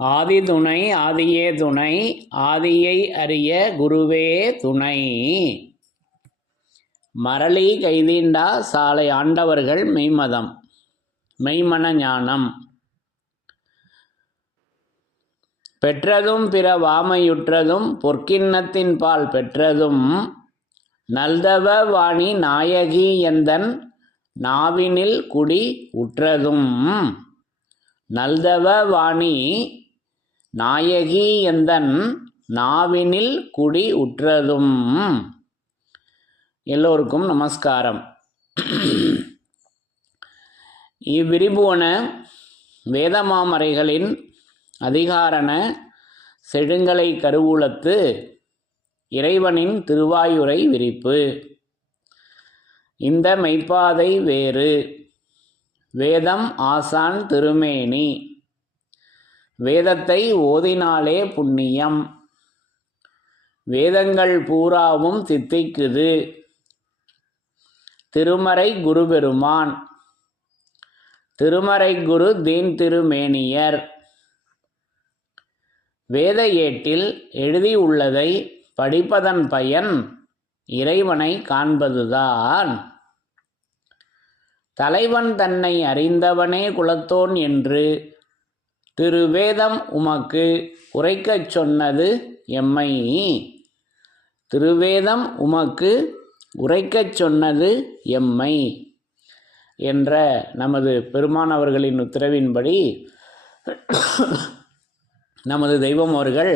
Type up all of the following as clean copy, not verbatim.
ஆதி துணை ஆதியே துணை, ஆதியை அறிய குருவே துணை. மரளி கைதீண்டா சாலை ஆண்டவர்கள் மெய்மதம் மெய்மன ஞானம் பெற்றதும் பிற வாமையுற்றதும் பொற்கிண்ணத்தின் பால் பெற்றதும் நல்தவ வாணி நாயகி எந்தன் நாவினில் குடி உற்றதும். நல்தவ வாணி நாயகி எந்தன் நாவினில் குடி உற்றதும். எல்லோருக்கும் நமஸ்காரம். இவ்விரிபுவன வேதமாமறைகளின் அதிகாரண செழுங்கலை கருவூலத்து இறைவனின் திருவாயுரை விரிப்பு. இந்த மெய்ப்பாதை வேறு வேதம் ஆசான் திருமேனி, வேதத்தை ஓதினாலே புண்ணியம், வேதங்கள் பூராவும் தித்திக்குது, திருமறை குருபெருமான், திருமறை குரு தீன் திருமேனியர். வேத ஏட்டில் எழுதியுள்ளதை படிப்பதன் பயன் இறைவனை காண்பதுதான். தலைவன் தன்னை அறிந்தவனே குலத்தோன் என்று திருவேதம் உமக்கு உரைக்கச் சொன்னது எம்மை. திருவேதம் உமக்கு உரைக்கச் சொன்னது எம்மை என்ற நமது பெருமான் அவர்களின் உத்தரவின்படி நமது தெய்வம் அவர்கள்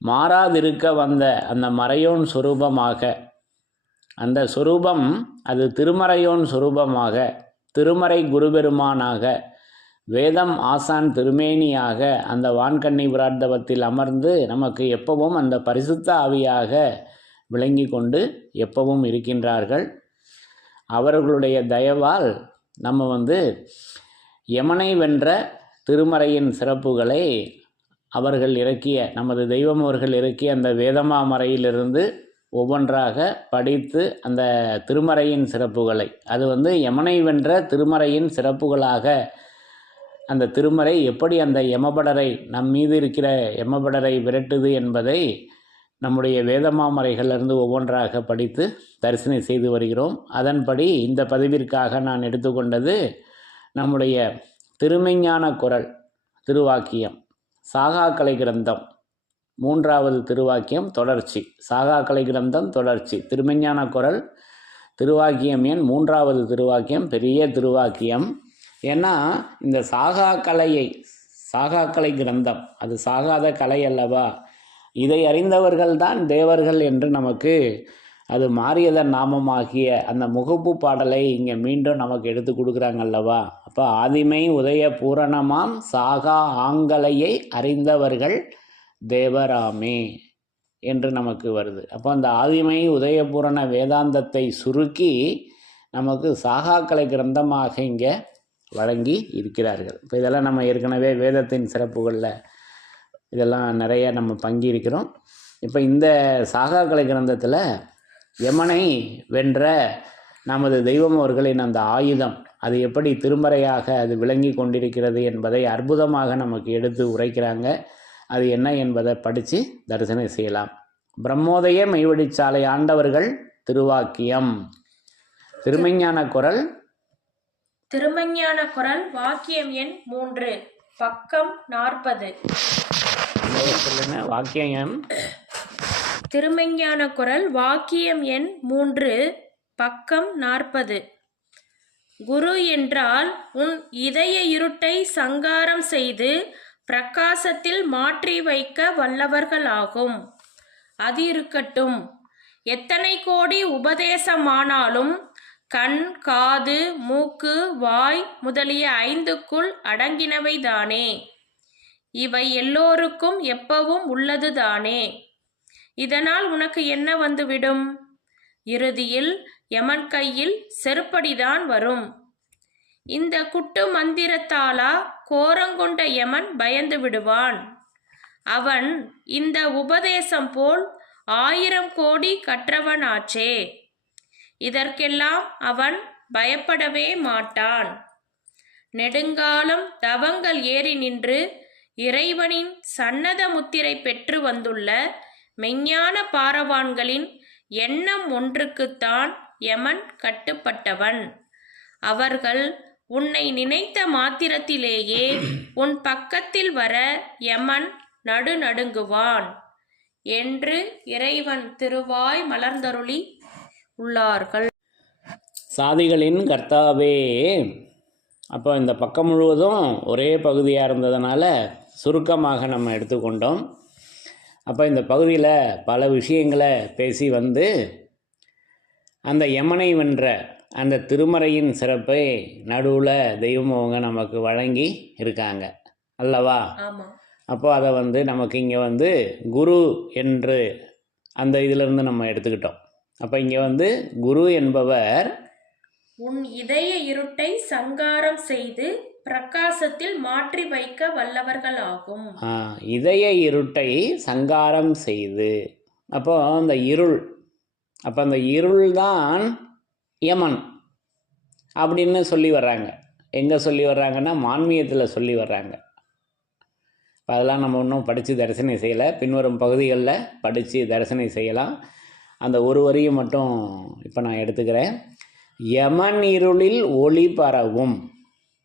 மாறாதிருக்க வந்த அந்த மறையோன் சொரூபமாக, அந்த சொரூபம் அது திருமறையோன் சொரூபமாக, திருமறை குருபெருமானாக, வேதம் ஆசான் திருமேனியாக அந்த வான்கண்ணி பிரார்த்தவத்தில் அமர்ந்து நமக்கு எப்பவும் அந்த பரிசுத்த ஆவியாக விளங்கி கொண்டு எப்பவும் இருக்கின்றார்கள். அவர்களுடைய தயவால் நம்ம யமனை வென்ற திருமறையின் சிறப்புகளை அவர்கள் இறக்கிய, நமது தெய்வம் அவர்கள் இறக்கிய அந்த வேதமாமறையிலிருந்து ஒவ்வொன்றாக படித்து அந்த திருமறையின் சிறப்புகளை, அது யமனை வென்ற திருமறையின் சிறப்புகளாக, அந்த திருமறை எப்படி அந்த யமபடரை, நம் மீது இருக்கிற யமபடரை விரட்டுது என்பதை நம்முடைய வேதமாமறைகளிலிருந்து ஒவ்வொன்றாக படித்து தரிசனை செய்து வருகிறோம். அதன்படி இந்த பதிவிற்காக நான் எடுத்துக்கொண்டது நம்முடைய திருமெஞ்ஞான குரல் திருவாக்கியம், சாகாக்கலை கிரந்தம் 3வது திருவாக்கியம் தொடர்ச்சி, சாகாக்கலை கிரந்தம் தொடர்ச்சி, திருமெஞ்ஞான குரல் திருவாக்கியம் எண் 3வது திருவாக்கியம், பெரிய திருவாக்கியம். ஏன்னா இந்த சாகாக்கலை கிரந்தம் அது சாகாத கலை அல்லவா, இதை அறிந்தவர்கள்தான் தேவர்கள் என்று நமக்கு அது மாறியதன் நாமமாகிய அந்த முகப்பு பாடலை இங்கே மீண்டும் நமக்கு எடுத்து கொடுக்குறாங்க அல்லவா. அப்போ ஆதிமை உதய பூரணமாம் சாகா ஆங்கலையை அறிந்தவர்கள் தேவராமே என்று நமக்கு வருது. அப்போ அந்த ஆதிமை உதயபூரண வேதாந்தத்தை சுருக்கி நமக்கு சாகாக்கலை கிரந்தமாக இங்கே வழங்கி இருக்கிறார்கள். இப்போ இதெல்லாம் நம்ம ஏற்கனவே வேதத்தின் சிறப்புகளில் இதெல்லாம் நிறைய நம்ம பங்கி இருக்கிறோம். இப்போ இந்த சாகாக்கலை கிரந்தத்தில் யமனை வென்ற நமது தெய்வம் அவர்களின் அந்த ஆயுதம் அது எப்படி திருமறையாக அது விளங்கி கொண்டிருக்கிறது என்பதை அற்புதமாக நமக்கு எடுத்து உரைக்கிறாங்க. அது என்ன என்பதை படித்து தரிசனை செய்யலாம். பிரம்மோதய மெய்வழிச்சாலை ஆண்டவர்கள் திருவாக்கியம். திருமெஞ்ஞான குரல் வாக்கியம் எண் 3 பக்கம் 40. வாக்கியம் திருமெஞ்ஞான குரல் வாக்கியம் எண் 3 பக்கம் 40. குரு என்றால் உன் இதய இருட்டை சங்காரம் செய்து பிரகாசத்தில் மாற்றி வைக்க வல்லவர்களாகும். அது இருக்கட்டும், எத்தனை கோடி உபதேசமானாலும் கண், காது, மூக்கு, வாய் முதலிய 5க்குள் அடங்கினவைதானே. இவை எல்லோருக்கும் எப்பவும் உள்ளதுதானே. இதனால் உனக்கு என்ன வந்துவிடும்? இறுதியில் யமன் கையில் செருப்படிதான் வரும். இந்த குட்டு மந்திரத்தாலா கோரங்கொண்ட யமன் பயந்து விடுவான். அவன் இந்த உபதேசம் போல் 1000 கோடி கற்றவனாச்சே. இதற்கெல்லாம் அவன் பயப்படவே மாட்டான். நெடுங்காலம் தவங்கள் ஏறி நின்று இறைவனின் சன்னத முத்திரை பெற்று வந்துள்ள மெஞ்ஞான பாரவான்களின் எண்ணம் ஒன்றுக்குத்தான் யமன் கட்டுப்பட்டவன். அவர்கள் உன்னை நினைத்த மாத்திரத்திலேயே உன் பக்கத்தில் வர யமன் நடுநடுங்குவான் என்று இறைவன் திருவாய் மலர்ந்தருளி உள்ளார்கள். சாதிகளின் கர்த்தாவே. அப்போ இந்த பக்கம் முழுவதும் ஒரே பகுதியாக இருந்ததுனால சுருக்கமாக நம்ம எடுத்துக்கொண்டோம். அப்போ இந்த பகுதியில் பல விஷயங்களை பேசி வந்து அந்த யமனை வென்ற அந்த திருமறையின் சிறப்பை நடுவில் தெய்வம் அவங்க நமக்கு வழங்கி இருக்காங்க அல்லவா? அப்போ அதை வந்து நமக்கு இங்கே வந்து குரு என்று அந்த இதிலிருந்து நம்ம எடுத்துக்கிட்டோம். அப்போ இங்கே வந்து குரு என்பவர் உன் இதய இருட்டை சங்காரம் செய்து பிரகாசத்தில் மாற்றி வைக்க வல்லவர்களாகும். இதய இருட்டை சங்காரம் செய்து, அப்போ அந்த இருள், அப்போ அந்த இருள் தான் யமன் அப்படின்னு சொல்லி வர்றாங்க. எங்கே சொல்லி வர்றாங்கன்னா மான்மியத்தில் சொல்லி வர்றாங்க. இப்போ அதெல்லாம் நம்ம இன்னும் படித்து தரிசனை செய்யலை. பின்வரும் பகுதிகளில் படித்து தரிசனை செய்யலாம். அந்த ஒரு வரியை மட்டும் இப்போ நான் எடுத்துக்கிறேன். யமன் இருளில் ஒளி பரவும்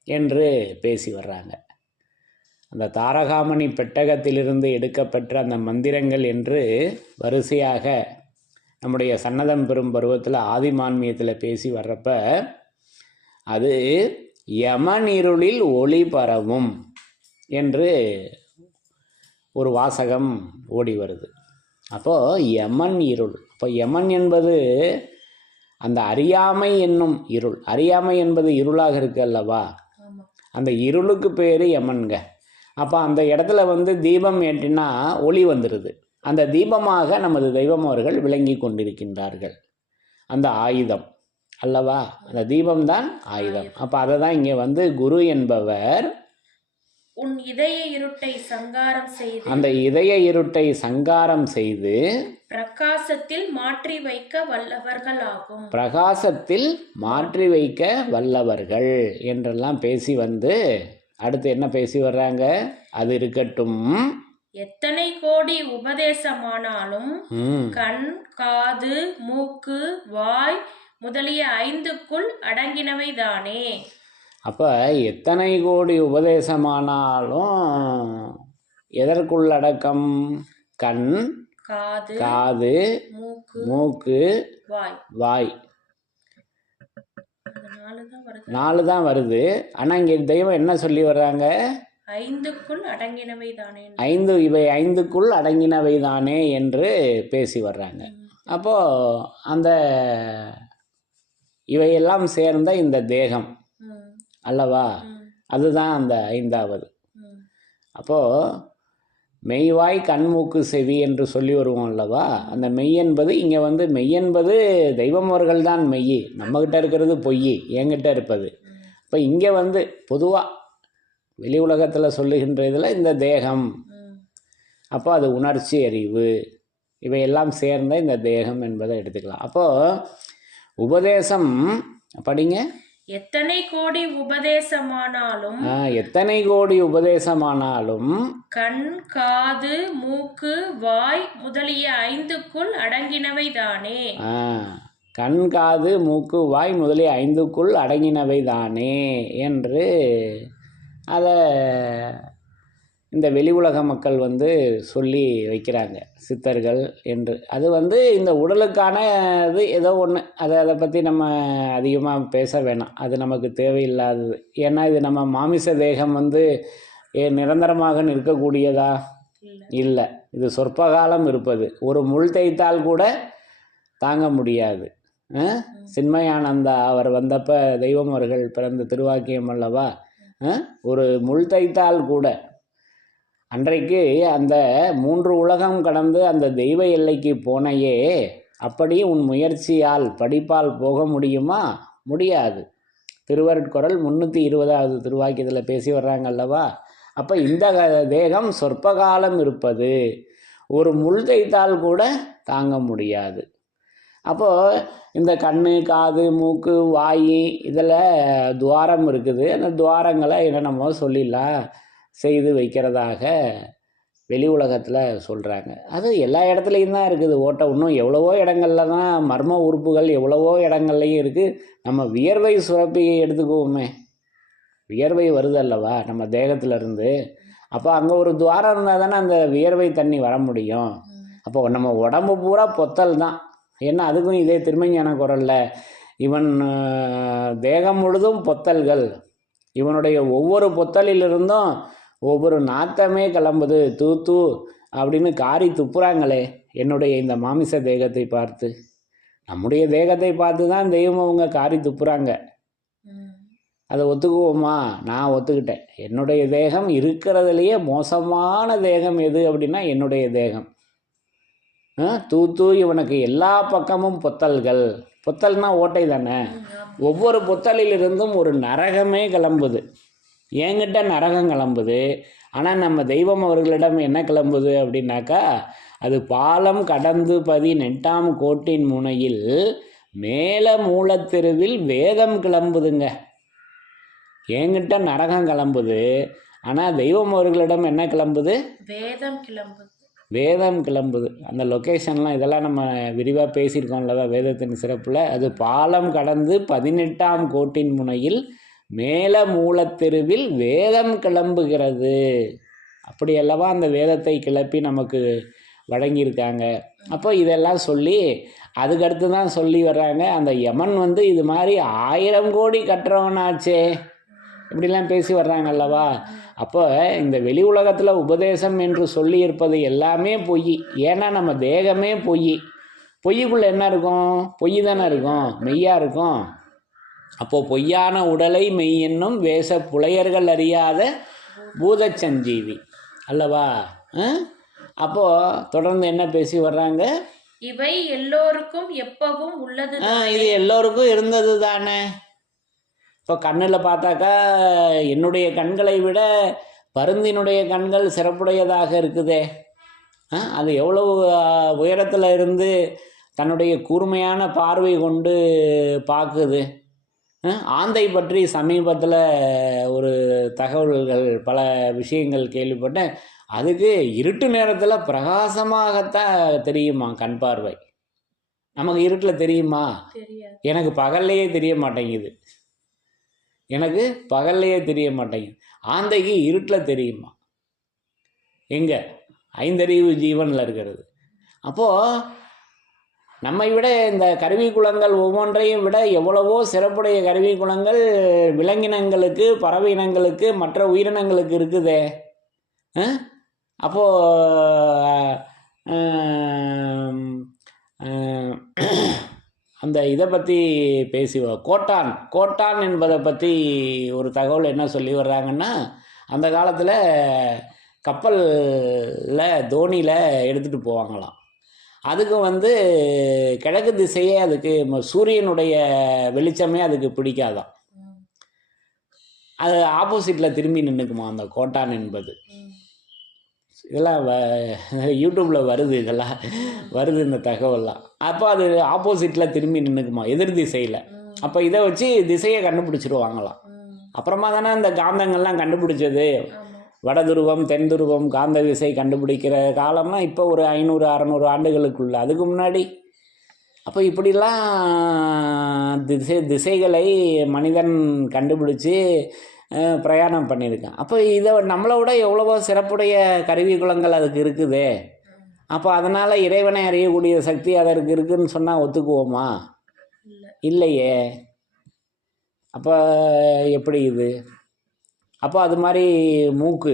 என்று பேசி வர்றாங்க. அந்த தாரகாமணி பெட்டகத்திலிருந்து எடுக்கப்பெற்ற அந்த மந்திரங்கள் என்று வரிசையாக நம்முடைய சன்னதம் பெறும் பருவத்தில் ஆதிமான்மியத்தில் பேசி வர்றப்ப அது யமன் இருளில் ஒளி பரவும் என்று ஒரு வாசகம் ஓடி வருது. அப்போது யமன் இருள், அப்போ யமன் என்பது அந்த அறியாமை என்னும் இருள். அறியாமை என்பது இருளாக இருக்கு அல்லவா? அந்த இருளுக்கு பேர் யமன்க. அப்போ அந்த இடத்துல வந்து தீபம் ஏற்றினா ஒளி வந்துடுது. அந்த தீபமாக நமது தெய்வம் அவர்கள் விளங்கி கொண்டிருக்கின்றார்கள். அந்த ஆயுதம் அல்லவா? அந்த தீபம்தான் ஆயுதம். அப்போ அதை தான் இங்கே வந்து குரு என்பவர் உன் இதய இருட்டை சங்காரம் செய்து, அந்த இதய இருட்டை சங்காரம் செய்து பிரகாசத்தில் மாற்றி வைக்க வல்லவர்களாகும். பிரகாசத்தில் மாற்றி வைக்க வல்லவர்கள் என்றெல்லாம் பேசி வந்து அடுத்து என்ன பேசி வர்றாங்க? அது இருக்கட்டும், எத்தனை கோடி உபதேசமானாலும் கண், காது, மூக்கு, வாய் முதலிய 5க்குள் அடங்கினவைதானே. அப்போ எத்தனை கோடி உபதேசமானாலும் எதற்குள்ளடக்கம்? கண், காது, மூக்கு, வாய். 4 தான் வருது. ஆனால் இங்கே தெய்வம் என்ன சொல்லி வர்றாங்க? 5க்குள் அடங்கினவை தானே. 5 இவை 5க்குள் அடங்கினவை தானே என்று பேசி வர்றாங்க. அப்போது அந்த இவையெல்லாம் சேர்ந்த இந்த தேகம் அல்லவா? அதுதான் அந்த 5வது. அப்போது மெய்வாய் கண்மூக்கு செவி என்று சொல்லி வருவோம் அல்லவா? அந்த மெய் என்பது இங்கே வந்து மெய் என்பது தெய்வம் அவர்கள் தான் மெய். நம்மக்கிட்ட இருக்கிறது பொய், என்கிட்ட இருப்பது. இப்போ இங்கே வந்து பொதுவாக வெளி உலகத்தில் சொல்லுகின்ற இதில் இந்த தேகம், அப்போ அது உணர்ச்சி அறிவு, இவையெல்லாம் சேர்ந்த இந்த தேகம் என்பதை எடுத்துக்கலாம். அப்போது உபதேசம் படிங்க. எத்தனை கோடி உபதேசமானாலும், எத்தனை கோடி உபதேசமானாலும் கண், காது, மூக்கு, வாய் முதலிய 5க்குள் அடங்கினவை தானே. கண், காது, மூக்கு, வாய் முதலிய 5க்குள் அடங்கினவை தானே என்று அதை இந்த வெளி உலக மக்கள் வந்து சொல்லி வைக்கிறாங்க, சித்தர்கள் என்று. அது வந்து இந்த உடலுக்கான இது ஏதோ ஒன்று, அதை பற்றி நம்ம அதிகமாக பேச வேணாம், அது நமக்கு தேவையில்லாதது. ஏன்னா இது நம்ம மாமிச தேகம் வந்து நிரந்தரமாக நிற்கக்கூடியதா? இல்லை, இது சொற்ப காலம் இருப்பது. ஒரு முள் தைத்தால் கூட தாங்க முடியாது. சின்மயானந்தா அவர் வந்தப்போ தெய்வம் அவர்கள் பிறந்த திருவாக்கியம் அல்லவா? ஒரு முள் தைத்தால் கூட அன்றைக்கு அந்த 3 உலகம் கடந்து அந்த தெய்வ எல்லைக்கு போனையே, அப்படி உன் முயற்சியால் படிப்பால் போக முடியுமா? முடியாது. திருவருட்குறள் 320வது திருவாக்கியத்தில் பேசி வர்றாங்க அல்லவா? அப்போ இந்த தேகம் சொற்ப காலம் இருப்பது, ஒரு முள் தைத்தால் கூட தாங்க முடியாது. அப்போது இந்த கண், காது, மூக்கு, வாய் இதில் துவாரம் இருக்குது. அந்த துவாரங்களை என்னென்னமோ சொல்லிடலாம். செய்து வைக்கிறதாக வெளி உலகத்தில் சொல்கிறாங்க. அது எல்லா இடத்துலையும் தான் இருக்குது ஓட்டை. இன்னும் எவ்வளவோ இடங்கள்ல தான் மர்ம உறுப்புகள் எவ்வளவோ இடங்கள்லையும் இருக்குது. நம்ம வியர்வை சுரப்பியை எடுத்துக்குவோமே, வியர்வை வருது அல்லவா நம்ம தேகத்திலிருந்து. அப்போ அங்கே ஒரு துவாரம் இருந்தால் தானே அந்த வியர்வை தண்ணி வர முடியும். அப்போ நம்ம உடம்பு பூரா பொத்தல் தான். ஏன்னா அதுக்கும் இதே திருமஞான குரலில் இவன் தேகம் முழுதும் பொத்தல்கள், இவனுடைய ஒவ்வொரு பொத்தலிலிருந்தும் ஒவ்வொரு நாத்தமே கிளம்புது தூ தூ அப்படின்னு காரி துப்புறாங்களே என்னுடைய இந்த மாமிச தேகத்தை பார்த்து. நம்முடைய தேகத்தை பார்த்து தான் தெய்வம் அவங்க காரி துப்புறாங்க. அதை ஒத்துக்குவோமா? நான் ஒத்துக்கிட்டேன். என்னுடைய தேகம் இருக்கிறதுலையே மோசமான தேகம் எது அப்படின்னா என்னுடைய தேகம். தூ தூ இவனுக்கு எல்லா பக்கமும் பொத்தல்கள். பொத்தல்னா ஓட்டை தானே. ஒவ்வொரு பொத்தலிலிருந்தும் ஒரு நரகமே கிளம்புது. என்கிட்ட நரகம் கிளம்புது. ஆனால் நம்ம தெய்வம் அவர்களிடம் என்ன கிளம்புது அப்படின்னாக்கா, அது பாலம் கடந்து 18ஆம் கோட்டின் முனையில் மேல மூலத்தெருவில் வேதம் கிளம்புதுங்க. என்கிட்ட நரகம் கிளம்புது. ஆனால் தெய்வம் அவர்களிடம் என்ன கிளம்புது? வேதம் கிளம்புது. வேதம் கிளம்புது. அந்த லொக்கேஷன்லாம் இதெல்லாம் நம்ம விரிவாக பேசியிருக்கோம்லவா வேதத்தின் சிறப்பில். அது பாலம் கடந்து 18ஆம் கோட்டின் முனையில் மேல மூலத்தெருவில் வேதம் கிளம்புகிறது. அப்படி அல்லவா அந்த வேதத்தை கிளப்பி நமக்கு வழங்கியிருக்காங்க. அப்போ இதெல்லாம் சொல்லி அதுக்கடுத்து தான் சொல்லி வர்றாங்க, அந்த யமன் வந்து இது மாதிரி 1000 கோடி கட்டுறவனாச்சே இப்படிலாம் பேசி வர்றாங்க அல்லவா. அப்போ இந்த வெளி உலகத்தில் உபதேசம் என்று சொல்லி இருப்பது எல்லாமே பொய். ஏன்னா நம்ம தேகமே பொய். பொய்யுக்குள்ளே என்ன இருக்கும்? பொய் தானே இருக்கும், மெய்யாக இருக்கும். அப்போது பொய்யான உடலை மெய் என்னும் வேஷ புலையர்கள் அறியாத பூதச்சஞ்சீவி அல்லவா. அப்போது தொடர்ந்து என்ன பேசி வர்றாங்க? இவை எல்லோருக்கும் எப்பவும் உள்ளது. இது எல்லோருக்கும் இருந்தது தானே. இப்போ கண்ணில் பார்த்தாக்கா என்னுடைய கண்களை விட பருந்தினுடைய கண்கள் சிறப்புடையதாக இருக்குதே. அது எவ்வளவு உயரத்தில் இருந்து தன்னுடைய கூர்மையான பார்வை கொண்டு பார்க்குது. ஆந்தை பற்றி சமீபத்தில் ஒரு தகவல்கள் பல விஷயங்கள் கேள்விப்பட்டேன். அதுக்கு இருட்டு நேரத்தில் பிரகாசமாகத்தான் தெரியுமா கண் பார்வை. நமக்கு இருட்டில் தெரியுமா? எனக்கு பகல்லையே தெரிய மாட்டேங்குது. ஆந்தைக்கு இருட்டில் தெரியுமா? எங்கே? ஐந்தறிவு ஜீவனில் இருக்கிறது. அப்போது நம்மை விட இந்த கருவிக்குலங்கள் ஒவ்வொன்றையும் விட எவ்வளவோ சிறப்புடைய கருவிக்குலங்கள் விலங்கினங்களுக்கு, பறவை இனங்களுக்கு, மற்ற உயிரினங்களுக்கு இருக்குதே. அப்போது அந்த இதை பற்றி கோட்டான் என்பதை பற்றி ஒரு தகவல் என்ன சொல்லி வர்றாங்கன்னா, அந்த காலத்தில் கப்பலில் தோணியில் எடுத்துகிட்டு போவாங்களாம். அதுக்கு வந்து கிழக்கு திசையே அதுக்கு சூரியனுடைய வெளிச்சமே அதுக்கு பிடிக்காதான். அது ஆப்போசிட்டில் திரும்பி நின்றுக்குமா அந்த கோட்டான் என்பது. இதெல்லாம் யூடியூப்பில் வருது, இதெல்லாம் வருது இந்த தகவல்லாம். அப்போ அது ஆப்போசிட்டில் திரும்பி நின்றுக்குமா, எதிர் திசையில். அப்போ இதை வச்சு திசையை கண்டுபிடிச்சிருவாங்களாம். அப்புறமா தானே இந்த காந்தங்கள்லாம் கண்டுபிடிச்சது. வட துருவம் தென் துருவம் காந்த விசை கண்டுபிடிக்கிற காலம்னா இப்போ ஒரு 500-600 ஆண்டுகளுக்குள்ள. அதுக்கு முன்னாடி அப்போ இப்படிலாம் திசைகளை மனிதன் கண்டுபிடிச்சி பிரயாணம் பண்ணியிருக்கான். அப்போ இதை நம்மளை விட எவ்வளவோ சிறப்புடைய கருவிக்குலங்கள் அதுக்கு இருக்குது. அப்போ அதனால் இறைவனை அறியக்கூடிய சக்தி அதற்கு இருக்குதுன்னு சொன்னால் ஒத்துக்குவோமா? இல்லையே. அப்போ எப்படி இது? அப்போ அது மாதிரி மூக்கு,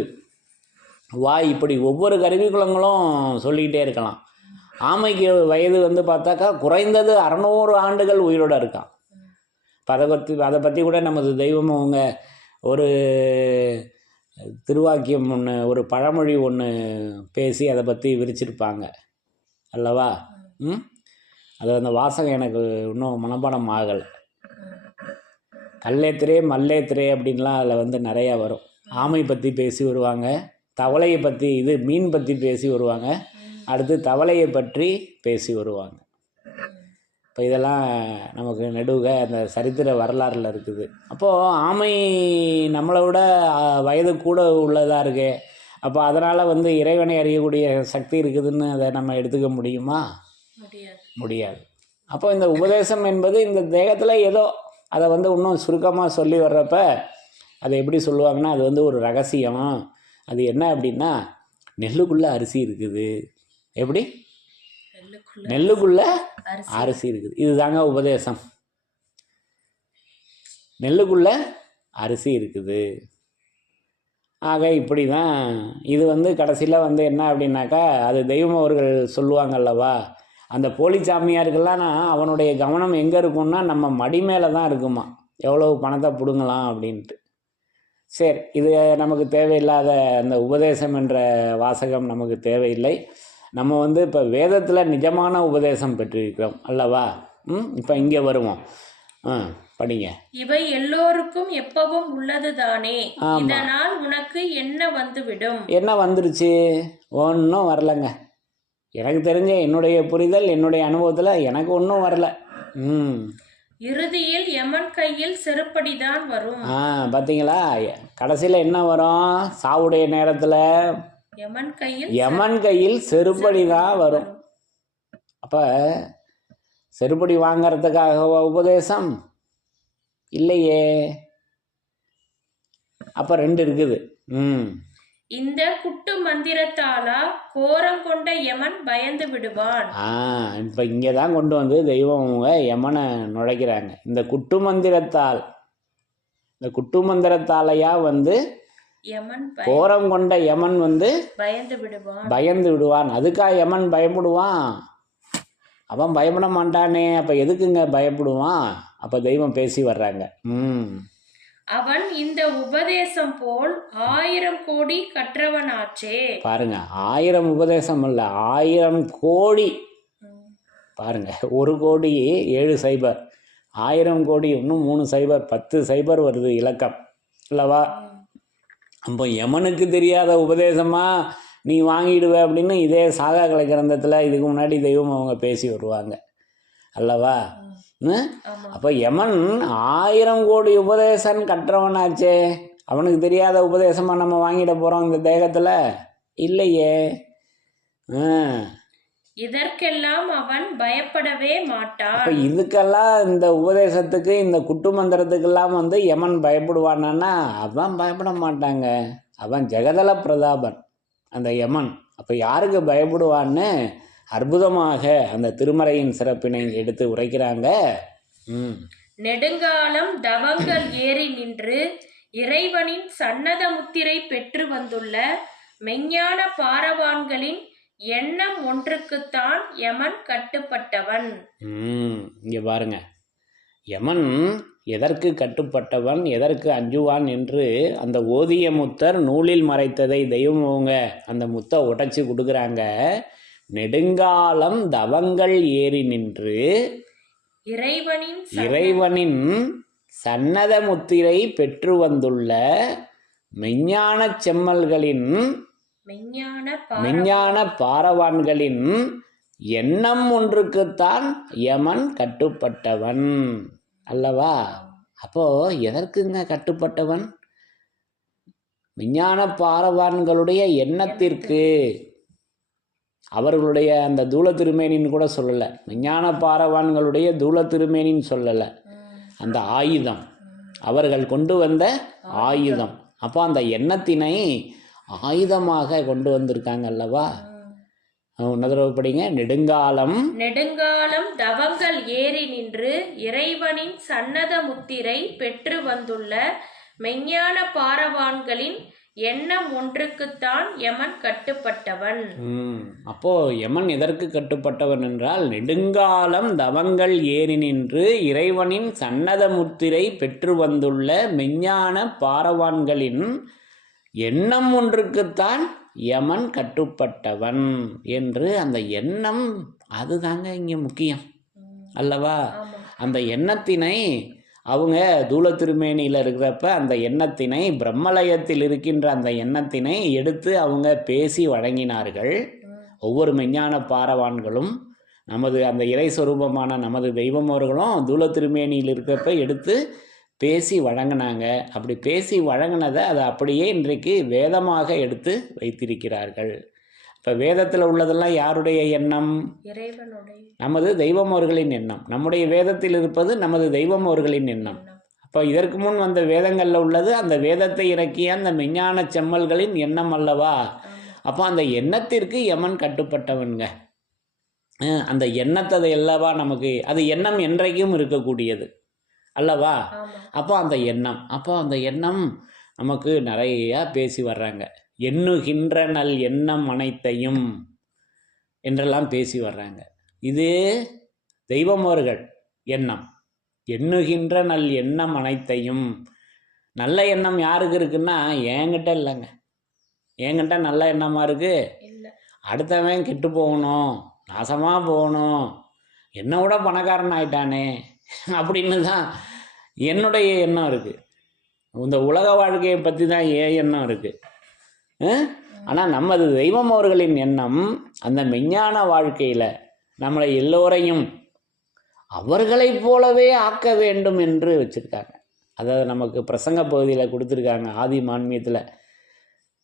வாய், இப்படி ஒவ்வொரு கருவிக்குலங்களும் சொல்லிக்கிட்டே இருக்கலாம். ஆமைக்கு வயது வந்து பார்த்தாக்கா குறைந்தது 600 ஆண்டுகள் உயிரோடு இருக்கான். இப்போ அதை பற்றி கூட நமது தெய்வம் அவங்க ஒரு திருவாக்கியம் ஒன்று, ஒரு பழமொழி ஒன்று பேசி அதை பற்றி விரிச்சிருப்பாங்க அல்லவா. அது அந்த வாசகம் எனக்கு இன்னும் மனப்பாடம் ஆகலை. கல்லேத்திரே மல்லேத்திரே அப்படின்லாம் அதில் வந்து நிறையா வரும். ஆமை பற்றி பேசி வருவாங்க, தவளையை பற்றி மீன் பற்றி பேசி வருவாங்க, அடுத்து தவளையை பற்றி பேசி வருவாங்க. இப்போ இதெல்லாம் நமக்கு நெடுக அந்த சரித்திர வரலாறில் இருக்குது. அப்போது ஆமை நம்மளை விட வயது கூட உள்ளதாக இருக்கு. அப்போ அதனால் வந்து இறைவனை அறியக்கூடிய சக்தி இருக்குதுன்னு அதை நம்ம எடுத்துக்க முடியுமா? முடியாது. அப்போ இந்த உபதேசம் என்பது இந்த தேகத்தில் ஏதோ அதை வந்து இன்னும் சுருக்கமாக சொல்லி வர்றப்ப அதை எப்படி சொல்லுவாங்கன்னா, அது வந்து ஒரு ரகசியம். அது என்ன அப்படின்னா, நெல்லுக்குள்ளே அரிசி இருக்குது. எப்படி? நெல்லுக்குள்ளே அரிசி இருக்குது. இதுதாங்க உபதேசம். நெல்லுக்குள்ளே அரிசி இருக்குது. ஆக இப்படி தான் இது வந்து கடைசியில் வந்து என்ன அப்படின்னாக்கா, அது தெய்வம் அவர்கள் சொல்லுவாங்கல்லவா, அந்த போலி சாமியாருக்கெல்லாம் அவனுடைய கவனம் எங்கே இருக்கும்னா நம்ம மடி மேலே தான் இருக்குமா, எவ்வளவு பணத்தை பிடுங்கலாம் அப்படின்ட்டு. சரி, இது நமக்கு தேவையில்லாத அந்த உபதேசம் என்ற வாசகம் நமக்கு தேவையில்லை. நம்ம வந்து இப்போ வேதத்தில் நிஜமான உபதேசம் பெற்றிருக்கிறோம் அல்லவா. இப்போ இங்கே வருவோம். படிங்க. இவை எல்லோருக்கும் எப்பவும் உள்ளது தானே, இதனால் உனக்கு என்ன வந்துவிடும்? என்ன வந்துருச்சு? ஒன்றும் வரலங்க. எனக்கு தெரிஞ்ச என்னுடைய புரிதல், என்னுடைய அனுபவத்தில் எனக்கு ஒன்றும் வரல. இறுதியில் யமன் கையில் செருப்படிதான் வரும். பார்த்தீங்களா, கடைசியில் என்ன வரும்? சாவுடைய நேரத்தில் யமன் கையில் செருப்படி தான் வரும். அப்போ செருப்படி வாங்கிறதுக்காக உபதேசம் இல்லையே. அப்போ ரெண்டு இருக்குது. இந்த குட்டு மந்திரத்தாலா கோரம் கொண்ட யமன் பயந்து விடுவான். இப்போ இங்கே தான் கொண்டு வந்து தெய்வம் யமனை நுழைக்கிறாங்க. இந்த குட்டு மந்திரத்தால், இந்த குட்டு மந்திரத்தாலையா வந்து கோரம் கொண்ட யமன் வந்து பயந்து விடுவான். அதுக்கா யமன் பயப்படுவான்? அவன் பயப்பட மாட்டானே. அப்போ எதுக்குங்க பயப்படுவான்? அப்போ தெய்வம் பேசி வர்றாங்க. அவன் இந்த உபதேசம் போல் 1000 கோடி கற்றவனாச்சே. பாருங்க, 1000 உபதேசம் இல்ல, 1000 கோடி. பாருங்க, 1 கோடி 7 சைபர், 1000 கோடி இன்னும் 3 சைபர், 10 சைபர் வருது இலக்கம் அல்லவா. அப்போ யமனுக்கு தெரியாத உபதேசமா நீ வாங்கிடுவ அப்படின்னு இதே சாகா கலை கிரந்தத்தில் இதுக்கு முன்னாடி தெய்வம் அவங்க பேசி வருவாங்க அல்லவா. அப்போ யமன் 1000 கோடி உபதேசம் கற்றவனாச்சே. அவனுக்கு தெரியாத உபதேசமாக நம்ம வாங்கிட போகிறோம் இந்த தேகத்தில்? இல்லையே. இதற்கெல்லாம் அவன் பயப்படவே மாட்டான். அப்போ இதுக்கெல்லாம், இந்த உபதேசத்துக்கு, இந்த குட்டு மந்திரத்துக்கெல்லாம் வந்து யமன் பயப்படுவானா? அவன் பயப்பட மாட்டாங்க. அவன் ஜெகதல பிரதாபன் அந்த யமன். அப்போ யாருக்கு பயப்படுவான்னு அற்புதமாக அந்த திருமறையின் சிறப்பினை எடுத்து உரைக்கிறாங்க. நெடுங்காலம் தவங்கள் ஏறி நின்று இறைவனின் சன்னத முத்திரை பெற்று வந்துள்ள மெஞ்ஞான பாரவான்களின் எண்ணம் ஒன்றுக்குத்தான் யமன் கட்டுப்பட்டவன். இங்க பாருங்க, யமன் எதற்கு கட்டுப்பட்டவன், எதற்கு அஞ்சுவான் என்று அந்த ஓதிய முத்தர் நூலில் மறைத்ததை தெய்வம் அவங்க அந்த முத்தை உடைச்சு கொடுக்குறாங்க. நெடுங்காலம் தவங்கள் ஏறி நின்று இறைவனின் சன்னத முத்திரை பெற்று வந்துள்ள மெஞ்ஞான செம்மல்களின் மெஞ்ஞான பாரவான்களின் எண்ணம் ஒன்றுக்குத்தான் யமன் கட்டுப்பட்டவன் அல்லவா. அப்போ எதற்குங்க கட்டுப்பட்டவன்? விஞ்ஞான பாரவான்களுடைய எண்ணத்திற்கு. அவர்களுடைய அந்த தூள திருமேனின்னு கூட சொல்லலை, விஞ்ஞான பாரவான்களுடைய தூள திருமேனின்னு சொல்லலை, அந்த ஆயுதம், அவர்கள் கொண்டு வந்த ஆயுதம். அப்போ அந்த எண்ணத்தினை ஆயுதமாக கொண்டு வந்திருக்காங்க அல்லவா. உன்னதரவு படிங்க. நெடுங்காலம் தவங்கள் ஏறி நின்று இறைவனின் சன்னத முத்திரை பெற்று வந்துள்ள மெஞ்ஞான பாரவான்களின் எண்ணம் ஒன்றுக்குத்தான் யமன் கட்டுப்பட்டவன். அப்போ யமன் எதற்கு கட்டுப்பட்டவன் என்றால், நெடுங்காலம் தவங்கள் ஏறி நின்று இறைவனின் சன்னத முத்திரை பெற்று வந்துள்ள மெஞ்ஞான பாரவான்களின் எண்ணம் ஒன்றுக்குத்தான் யமன் கட்டுப்பட்டவன் என்று. அந்த எண்ணம் அதுதாங்க இங்கே முக்கியம் அல்லவா. அந்த எண்ணத்தினை அவங்க தூள திருமேனியில் இருக்கிறப்ப அந்த எண்ணத்தினை, பிரம்மலயத்தில் இருக்கின்ற அந்த எண்ணத்தினை எடுத்து அவங்க பேசி வழங்கினார்கள். ஒவ்வொரு மெஞ்ஞான பாரவான்களும் நமது அந்த இறை சொரூபமான நமது தெய்வம் அவர்களும் தூல திருமேனியில் இருக்கிறப்ப எடுத்து பேசி வழங்கினாங்க. அப்படி பேசி வழங்கினதை அதை அப்படியே இன்றைக்கு வேதமாக எடுத்து வைத்திருக்கிறார்கள். இப்போ வேதத்தில் உள்ளதெல்லாம் யாருடைய எண்ணம்? இறைவனுடைய, நமது தெய்வம் அவர்களின் எண்ணம். நம்முடைய வேதத்தில் இருப்பது நமது தெய்வம் அவர்களின் எண்ணம். அப்போ இதற்கு முன் வந்த வேதங்களில் உள்ளது அந்த வேதத்தை இறக்கிய அந்த மெஞ்ஞான செம்மல்களின் எண்ணம் அல்லவா? அப்போ அந்த எண்ணத்திற்கு யமன் கட்டுப்பட்டவனுங்க. அந்த எண்ணத்தை அல்லவா நமக்கு, அது எண்ணம் என்றைக்கும் இருக்கக்கூடியது அல்லவா? அப்போ அந்த எண்ணம் நமக்கு நிறையா பேசி வர்றாங்க. எண்ணுகின்ற நல் எண்ணம் அனைத்தையும் என்றெல்லாம் பேசி வர்றாங்க. இது தெய்வம் அவர்கள் எண்ணம். எண்ணுகின்ற நல் எண்ணம் அனைத்தையும். நல்ல எண்ணம் யாருக்கு இருக்குன்னா என்கிட்ட இல்லைங்க. என்கிட்ட நல்ல எண்ணமாக இருக்குது. அடுத்தவன் கெட்டு போகணும், நாசமாக போகணும், என்னை விட பணக்காரன் ஆயிட்டானே அப்படின்னு தான் என்னுடைய எண்ணம் இருக்குது. இந்த உலக வாழ்க்கையை பற்றி தான் ஏன் எண்ணம் இருக்குது. ஆனால் நமது தெய்வம் அவர்களின் எண்ணம் அந்த மெஞ்ஞான வாழ்க்கையில் நம்மளை எல்லோரையும் அவர்களைப் போலவே ஆக்க வேண்டும் என்று வச்சுருக்காங்க. அதாவது நமக்கு பிரசங்க பகுதியில் கொடுத்துருக்காங்க ஆதி மான்மியத்தில்.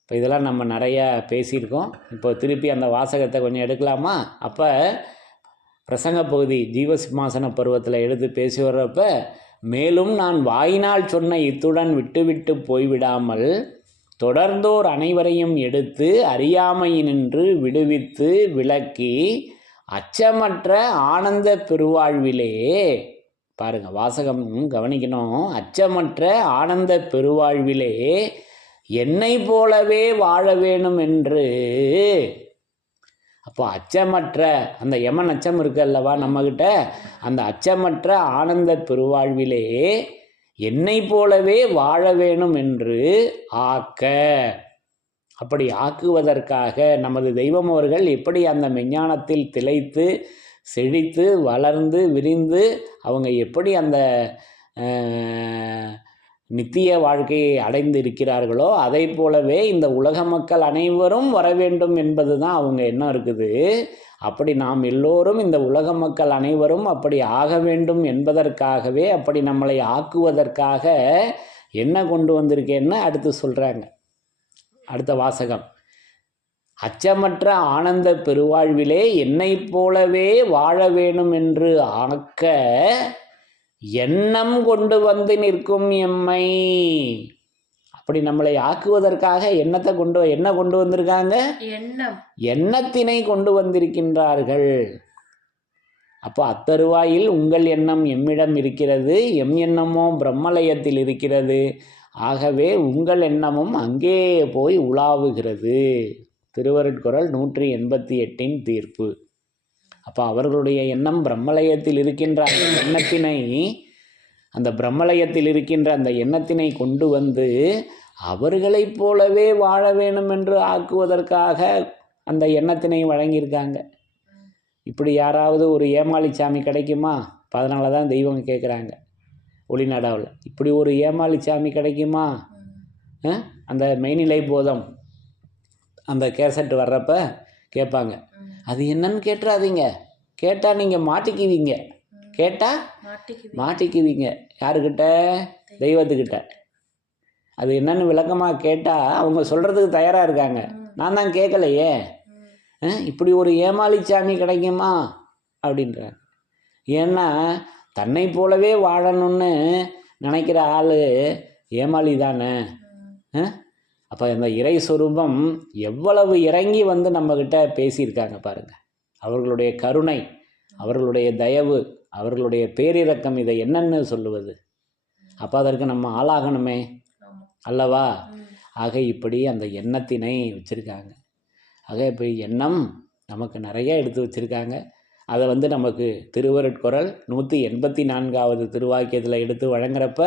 இப்போ இதெல்லாம் நம்ம நிறையா பேசியிருக்கோம். இப்போ திருப்பி அந்த வாசகத்தை கொஞ்சம் எடுக்கலாமா? அப்போ பிரசங்க பகுதி ஜீவசிம்மாசன பருவத்தில் எடுத்து பேசி வர்றப்ப, மேலும் நான் வாயினால் சொன்ன இத்துடன் விட்டுவிட்டு போய்விடாமல் தொடர்ந்தோர் அனைவரையும் எடுத்து அறியாமையினின்று விடுவித்து விளக்கி அச்சமற்ற ஆனந்த பெருவாழ்விலே, பாருங்கள் வாசகம் கவனிக்கணும், அச்சமற்ற ஆனந்த பெருவாழ்விலே என்னை போலவே வாழ வேணும் என்று. அப்போ அச்சமற்ற அந்த யமன் அச்சம் இருக்கு அல்லவா நம்மகிட்ட, அந்த அச்சமற்ற ஆனந்த பெருவாழ்விலே என்னை போலவே வாழ வேணும் என்று ஆக்க. அப்படி ஆக்குவதற்காக நமது தெய்வம் அவர்கள் எப்படி அந்த மெஞ்ஞானத்தில் திளைத்து செழித்து வளர்ந்து விரிந்து அவங்க எப்படி அந்த நித்திய வாழ்க்கையை அடைந்து இருக்கிறார்களோ அதை போலவே இந்த உலக மக்கள் அனைவரும் வர வேண்டும் என்பது தான் அவங்க எண்ணம் இருக்குது. அப்படி நாம் எல்லோரும் இந்த உலக மக்கள் அனைவரும் அப்படி ஆக வேண்டும் என்பதற்காகவே, அப்படி நம்மளை ஆக்குவதற்காக என்ன கொண்டு வந்திருக்கேன்னு அடுத்து சொல்கிறாங்க. அடுத்த வாசகம், அச்சமற்ற ஆனந்த பெருவாழ்விலே என்னை போலவே வாழ வேணும் என்று ஆக்க எண்ணம் கொண்டு வந்து நிற்கும் எம்மை. அப்படி நம்மளை ஆக்குவதற்காக என்ன கொண்டு வந்திருக்காங்க? எண்ணத்தினை கொண்டு வந்திருக்கின்றார்கள். அப்போ அத்தருவாயில் உங்கள் எண்ணம் எம்மிடம் இருக்கிறது, எம் எண்ணமோ பிரம்மலயத்தில் இருக்கிறது. ஆகவே உங்கள் எண்ணமும் அங்கே போய் உலாவுகிறது. திருவருட்குறள் 188 தீர்ப்பு. அப்போ அவர்களுடைய எண்ணம் பிரம்மலயத்தில் இருக்கின்ற அந்த எண்ணத்தினை, அந்த பிரம்மலயத்தில் இருக்கின்ற அந்த எண்ணத்தினை கொண்டு வந்து அவர்களைப் போலவே வாழ வேணும் என்று ஆக்குவதற்காக அந்த எண்ணத்தினை வழங்கியிருக்காங்க. இப்படி யாராவது ஒரு ஏமாளிச்சாமி கிடைக்குமா? அதனால தான் தெய்வம் கேட்குறாங்க ஒளிநாடாவில், இப்படி ஒரு ஏமாளிச்சாமி கிடைக்குமா? அந்த மெய்நிலை போதம் அந்த கேசட் வர்றப்ப கேட்பாங்க, அது என்னன்னு கேட்டுறாதீங்க, கேட்டால் நீங்கள் மாட்டிக்குவீங்க, கேட்டால் மாட்டிக்குவீங்க. யாருக்கிட்ட? தெய்வத்துக்கிட்ட. அது என்னன்னு விளக்கமாக கேட்டால் அவங்க சொல்கிறதுக்கு தயாராக இருக்காங்க. நான் தான் கேட்கலையே, இப்படி ஒரு ஏமாளிச்சாமி கிடைக்குமா அப்படின்றாங்க. ஏன்னா தன்னை போலவே வாழணும்னு நினைக்கிற ஆள் ஏமாளி தானே. அப்போ இந்த இறை சொரூபம் எவ்வளவு இறங்கி வந்து நம்மக்கிட்ட பேசியிருக்காங்க பாருங்கள். அவர்களுடைய கருணை, அவர்களுடைய தயவு, அவர்களுடைய பேரிரக்கம், இதை என்னன்னு சொல்லுவது? அப்போ அதற்கு நம்ம ஆளாகணுமே அல்லவா? ஆக இப்படி அந்த எண்ணத்தினை வச்சுருக்காங்க. ஆக இப்போ எண்ணம் நமக்கு நிறைய எடுத்து வச்சுருக்காங்க. அதை நமக்கு திருவருட்குறள் 184வது திருவாக்கியத்தில் எடுத்து வழங்குறப்ப,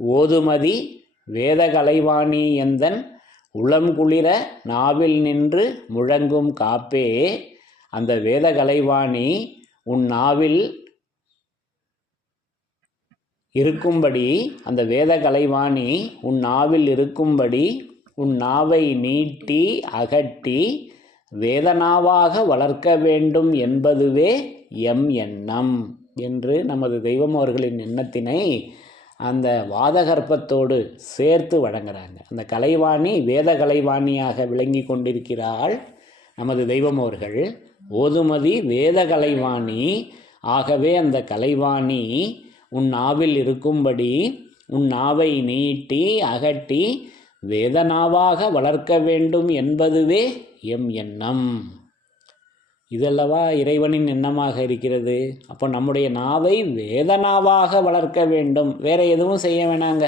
ஓதுமதி வேத கலைவாணி எந்தன் உளம் குளிர நாவில் நின்று முழங்கும் காப்பே. அந்த வேத கலைவாணி உன் நாவில் இருக்கும்படி, அந்த வேத கலைவாணி உன் நாவில் இருக்கும்படி உன் நாவை நீட்டி அகட்டி வேதனாவாக வளர்க்க வேண்டும் என்பதுவே எம் எண்ணம் என்று நமது தெய்வம் அவர்களின் எண்ணத்தினை அந்த வாதகற்பத்தோடு சேர்த்து வழங்குறாங்க. அந்த கலைவாணி வேத கலைவாணியாக விளங்கி கொண்டிருக்கிறாள் நமது தெய்வம் அவர்கள். ஓதுமதி வேத கலைவாணி. ஆகவே அந்த கலைவாணி உன் நாவில் இருக்கும்படி உன் நாவை நீட்டி அகட்டி வேதனாவாக வளர்க்க வேண்டும் என்பதுவே எம் எண்ணம். இதல்லவா இறைவனின் எண்ணமாக இருக்கிறது. அப்போ நம்முடைய நாவை வேதனாவாக வளர்க்க வேண்டும், வேற எதுவும் செய்ய வேணாங்க.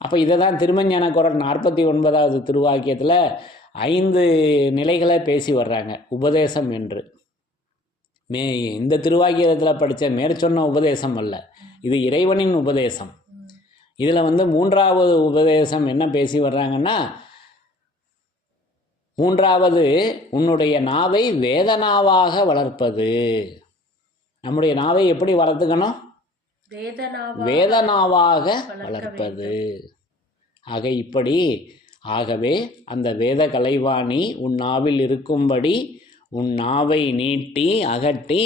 அப்போ இதை தான் திருமஞான குறள் 49வது திருவாக்கியத்தில் 5 நிலைகளை பேசி வர்றாங்க உபதேசம் என்று. இந்த திருவாக்கியத்தில் படித்த மேற்சொன்ன உபதேசம் அல்ல, இது இறைவனின் உபதேசம். இதில் 3வது உபதேசம் என்ன பேசி வர்றாங்கன்னா, 3வது உன்னுடைய நாவை வேதனாவாக வளர்ப்பது. நம்முடைய நாவை எப்படி வளர்த்துக்கணும்? வேதனாவாக வளர்ப்பது. ஆகவே அந்த வேத கலைவாணி உன் நாவில் இருக்கும்படி உன் நாவை நீட்டி அகட்டி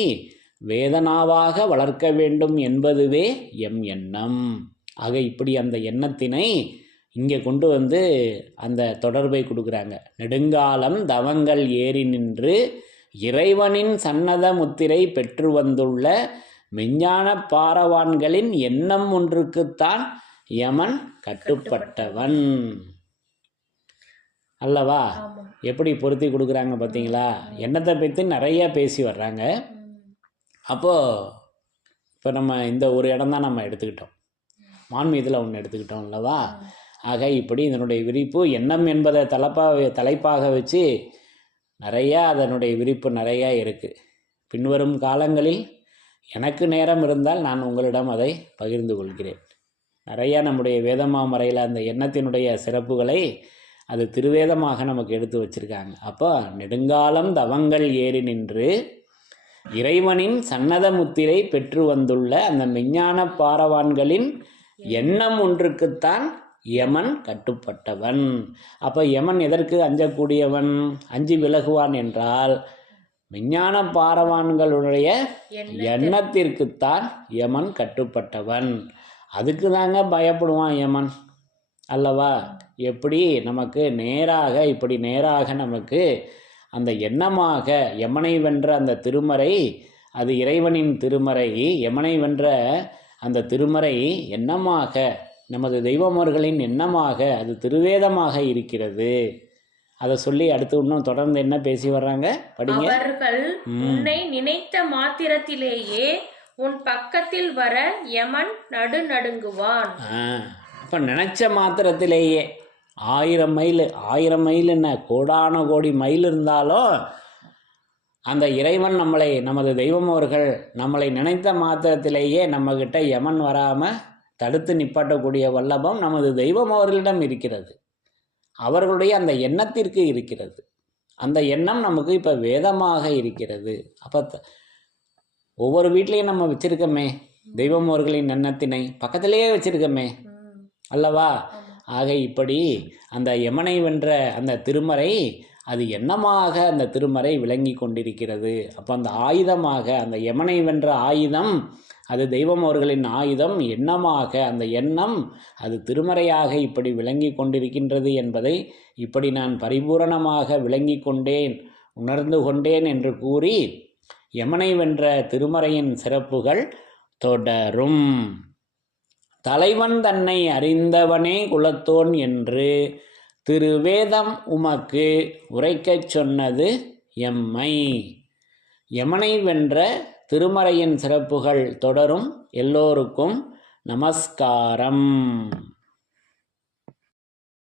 வேதனாவாக வளர்க்க வேண்டும் என்பதுவே எம் எண்ணம். இப்படி அந்த எண்ணத்தினை இங்கே கொண்டு வந்து அந்த தொடர்பை கொடுக்குறாங்க. நெடுங்காலம் தவங்கள் ஏறி நின்று இறைவனின் சன்னத முத்திரை பெற்று வந்துள்ள மெஞ்ஞான பாரவான்களின் எண்ணம் ஒன்றுக்குத்தான் யமன் கட்டுப்பட்டவன் அல்லவா? எப்படி பொருத்தி கொடுக்குறாங்க பார்த்தீங்களா? எண்ணத்தை பற்றி நிறைய பேசி வர்றாங்க. அப்போது இப்போ நம்ம இந்த ஒரு இடம் தான் நம்ம எடுத்துக்கிட்டோம், மான்மீதில் ஒன்று எடுத்துக்கிட்டோம் அல்லவா? இப்படி இதனுடைய விரிப்பு எண்ணம் என்பதை தலைப்பாக வச்சு நிறையா அதனுடைய விரிப்பு நிறையா இருக்குது. பின்வரும் காலங்களில் எனக்கு நேரம் இருந்தால் நான் உங்களிடம் அதை பகிர்ந்து கொள்கிறேன். நிறையா நம்முடைய வேதமாமறையில் அந்த எண்ணத்தினுடைய சிறப்புகளை அது திருவேதமாக நமக்கு எடுத்து வச்சுருக்காங்க. அப்போ நெடுங்காலம் தவங்கள் ஏறி நின்று இறைவனின் சன்னத முத்திரை பெற்று வந்துள்ள அந்த மெஞ்ஞான பாரவான்களின் எண்ணம் ஒன்றுக்குத்தான் யமன் கட்டுப்பட்டவன். அப்போ யமன் எதற்கு அஞ்சக்கூடியவன், அஞ்சி விலகுவான் என்றால் விஞ்ஞான பாரவான்களுடைய எண்ணத்திற்குத்தான் யமன் கட்டுப்பட்டவன். அதுக்கு தாங்க பயப்படுவான் யமன் அல்லவா? எப்படி நமக்கு நேராக நமக்கு அந்த எண்ணமாக யமனை வென்ற அந்த திருமறை, அது இறைவனின் திருமறை. யமனை வென்ற அந்த திருமறை எண்ணமாக நமது தெய்வமர்களின் எண்ணமாக அது திருவேதமாக இருக்கிறது. அதை சொல்லி அடுத்து இன்னும் தொடர்ந்து என்ன பேசி வர்றாங்க படிங்க. அவர்கள் உன்னை நினைத்த மாத்திரத்திலேயே உன் பக்கத்தில் வர யமன் நடுநடுங்குவான். அப்ப நினைச்ச மாத்திரத்திலேயே 1000 மைல் என்ன கோடான கோடி மைல் இருந்தாலும் அந்த இறைவன் நமது தெய்வம் அவர்கள் நம்மளை நினைத்த மாத்திரத்திலேயே நம்மகிட்ட யமன் வராமல் தடுத்து நிப்பாட்டக்கூடிய வல்லபம் நமது தெய்வம் அவர்களிடம் இருக்கிறது. அவர்களுடைய அந்த எண்ணத்திற்கு இருக்கிறது. அந்த எண்ணம் நமக்கு இப்போ வேதமாக இருக்கிறது. அப்போ ஒவ்வொரு வீட்லேயும் நம்ம வச்சுருக்கோமே தெய்வம் அவர்களின் எண்ணத்தினை, பக்கத்திலேயே வச்சுருக்கோமே அல்லவா? இப்படி அந்த யமனை வென்ற அந்த திருமறை அது எண்ணமாக அந்த திருமறை விளங்கி கொண்டிருக்கிறது. அப்போ அந்த ஆயுதமாக அந்த யமனை வென்ற ஆயுதம் அது தெய்வம் அவர்களின் ஆயுதம் எண்ணமாக, அந்த எண்ணம் அது திருமறையாக இப்படி விளங்கி கொண்டிருக்கின்றது என்பதை இப்படி நான் பரிபூரணமாக விளங்கி கொண்டேன், உணர்ந்து கொண்டேன் என்று கூறி யமனை வென்ற திருமறையின் சிறப்புகள் தொடரும். தலைவன் தன்னை அறிந்தவனே குலத்தோன் என்று திருவேதம் உமக்கு உரைக்கச் சொன்னது எம்மை. யமனை வென்ற திருமறையின் சிறப்புகள் தொடரும். எல்லோருக்கும் நமஸ்காரம்.